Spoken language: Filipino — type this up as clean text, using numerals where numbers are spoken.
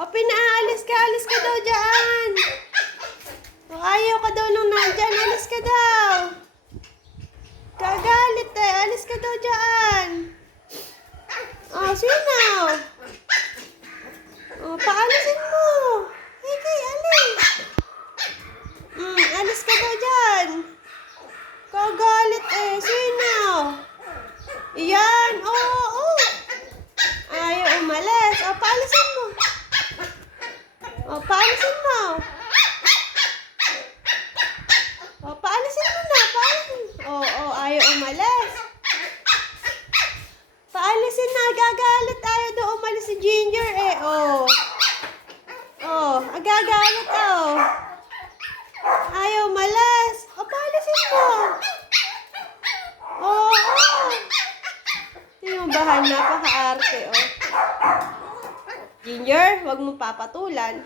O, pinaalis ka. Alis ka daw dyan. O, ayaw ka daw nung nandyan. Alis ka daw. Gagalit eh. Alis ka daw dyan. O, sino? O, paalisin mo. Hey, alis. Alis ka daw dyan. Gagalit eh. Sino? Iyan. Oo. Ayaw umalis. O, paalisin mo. O, paalisin mo. O, paalisin mo na. Paalisin. Oo, ayaw umalis. Paalisin na. Gagalit. Ayaw daw umalis si Ginger eh. O. O, gagalit o. Ayaw umalis. O, paalisin mo. Oo. Yung bahan, napaka-arte, oh. Ginger, huwag mo papatulan.